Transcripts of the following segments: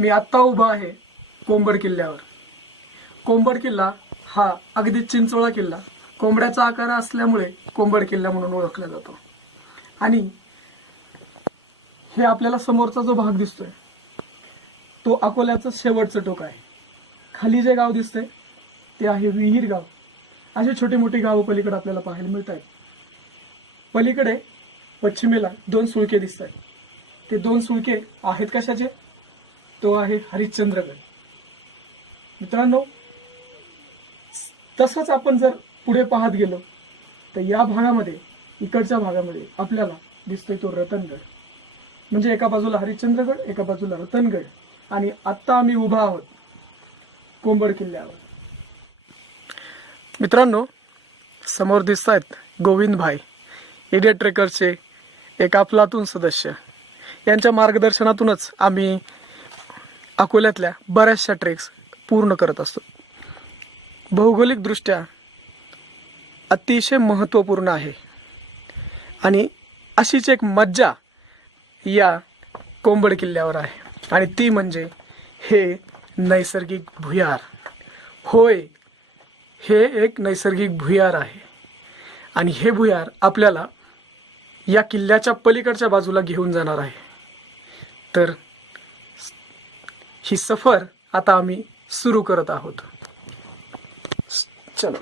मी आत्ता उभा आहे कोंबड किल्ल्यावर. कोंबड किल्ला हा अगदी चिंचोळा किल्ला. कोंबड्याचा आकार असल्यामुळे कोंबड किल्ला म्हणून ओळखला जातो. आणि हे आपल्याला समोरचा जो भाग दिसतोय तो अकोल्याचं शेवटचं टोक आहे. खाली जे गाव दिसतंय ते आहे विहीर गाव. असे छोटे मोठे गाव पलीकडे आपल्याला पाहायला मिळत आहेत पलीकडे पश्चिमेला दोन सुळके दिसत आहेत ते दोन सुळके आहेत कशाचे? तो आहे हरिश्चंद्रगड. मित्रांनो तसंच आपण जर पुढे पाहत गेलो तर या भागामध्ये इकडच्या भागामध्ये आपल्याला दिसतोय तो रतनगड. म्हणजे एका बाजूला हरिश्चंद्रगड एका बाजूला रतनगड आणि आत्ता आम्ही उभा आहोत कोंबड किल्ल्यावर. मित्रांनो समोर दिसत आहेत गोविंद भाई इडिया ट्रेकरचे एक अफलातून सदस्य. यांच्या मार्गदर्शनातूनच आम्ही अकोल्यातल्या बऱ्याचशा ट्रेक्स पूर्ण करत असतो. भौगोलिकदृष्ट्या अतिशय महत्त्वपूर्ण आहे. आणि अशीच एक मज्जा या कोंबड किल्ल्यावर आहे. आणि ती म्हणजे हे नैसर्गिक भुयार. होय हे एक नैसर्गिक भुयार आहे. आणि हे भुयार आपल्याला या किल्ल्याच्या पलीकडच्या बाजूला घेऊन जाणार आहे. तर ही सफर आता आम्ही सुरू करत आहोत. चलो.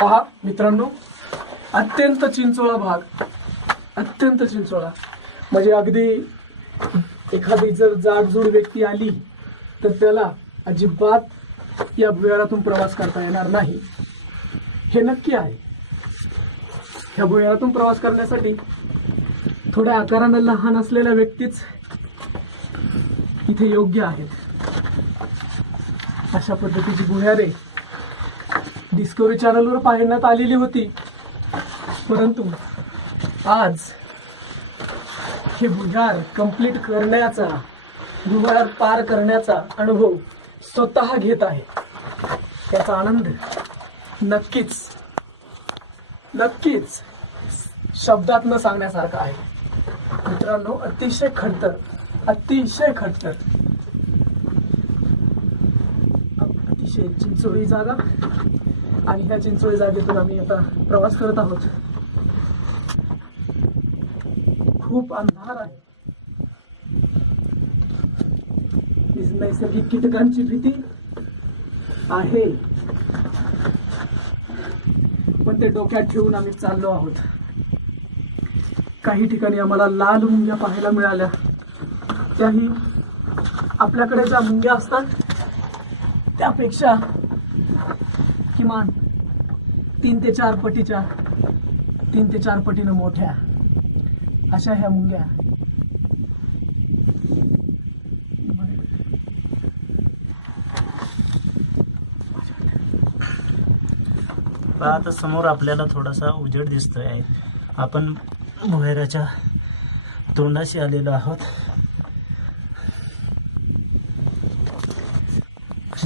पहा मित्रांनो अत्यंत चिंचोळा भाग. अत्यंत चिंचोळा. म्हणजे अगदी एखादी जर जाडजूड व्यक्ती आली तर त्याला अजिबात या भुयारातून प्रवास करता येणार नाही. हे नक्की आहे. ह्या भुयारातून प्रवास करण्यासाठी थोड्या आकारानं लहान असलेल्या व्यक्तीच इथे योग्य आहेत. अशा पद्धतीची भुयारे डिस्कवरी चॅनलवर पाहण्यात आलेली होती. परंतु आज हे भुयार कंप्लीट करण्याचा भुयार पार करण्याचा अनुभव स्वतः घेत आहे. त्याचा आनंद नक्कीच नक्कीच शब्दात न सांगण्यासारखा आहे. मित्रांनो अतिशय खडतर अतिशय खडतर. अतिशय चिंचोळी जागा. आणि ह्या चिंचोळी जागेतून आम्ही आता प्रवास करत आहोत. खूप अंधार आहे. नैसर्गिक कीटकांची भीती आहे. पण ते डोक्यात ठेवून आम्ही चाललो आहोत. काही ठिकाणी आम्हाला लाल मुंग्या पाहायला मिळाल्या. त्याही आपल्याकडे ज्या मुंग्या असतात त्यापेक्षा किमान तीन ते चार पटीच्या तीन ते चार पटीनं मोठ्या. अशा ह्या मुंग्या. पहा आता समोर आपल्याला थोडासा उजेड दिसतोय. आहे आपण भुयाराच्या तोंडाशी आलेलो आहोत.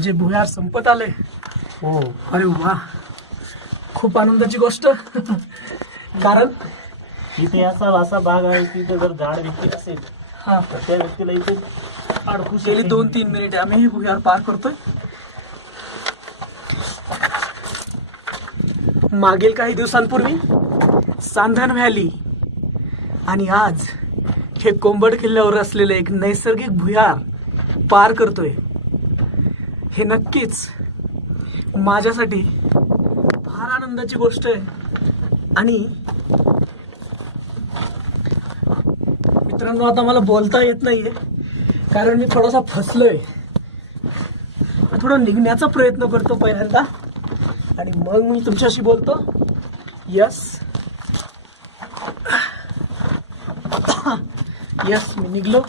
जे भुयार संपत आले. हो. अरे वा. खूप आनंदाची गोष्ट. कारण इथे असा भाग आहे तिथे जर झाड व्यक्ती असेल हा. तर त्या व्यक्तीला इथे अडकू गेली शकेल. दोन तीन मिनिटे. आम्ही हे भुयार पार करतोय. मागील काही दिवसांपूर्वी सांधन व्हॅली आणि आज हे कोंबड किल्ल्यावर असलेले एक नैसर्गिक भुयार पार करतोय. हे नक्कीच माझ्यासाठी फार आनंदाची गोष्ट आहे. आणि मित्रांनो आता मला बोलता येत नाहीये कारण मी थोडासा फसलोय. थोडं निघण्याचा प्रयत्न करतो पहिल्यांदा. आणि मग मी तुमच्याशी बोलतो. यस यस मी निघलो.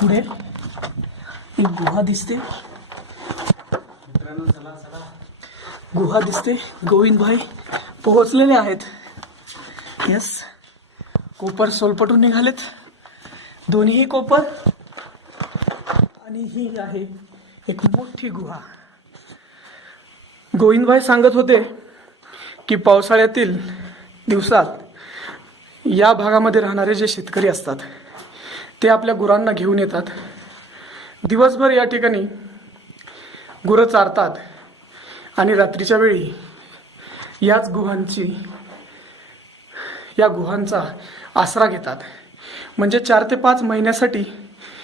पुढे एक गुहा दिसते. गुहा दिसते. गोविंदभाई पोहोचलेले आहेत. यस कोपर सोलपटून निघालेत. दोन्हीही कोपर. आणि ही आहे एक मोठी गुहा. गोविंदभाई सांगत होते की पावसाळ्यातील दिवसात या भागामध्ये राहणारे जे शेतकरी असतात ते आपल्या गुरांना घेऊन येतात. दिवसभर या ठिकाणी गुरं चारतात. आणि रात्रीच्या वेळी याच गुहांची या गुहांचा आसरा घेतात. म्हणजे चार ते पाच महिन्यासाठी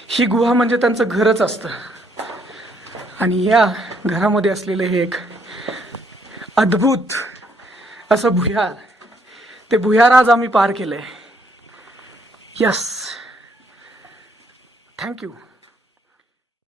ही गुहा म्हणजे त्यांचं घरच असतं. आणि या घरामध्ये असलेलं हे एक अद्भुत असं भुयार ते भुयार आज आम्ही पार केलंय. Yes thank you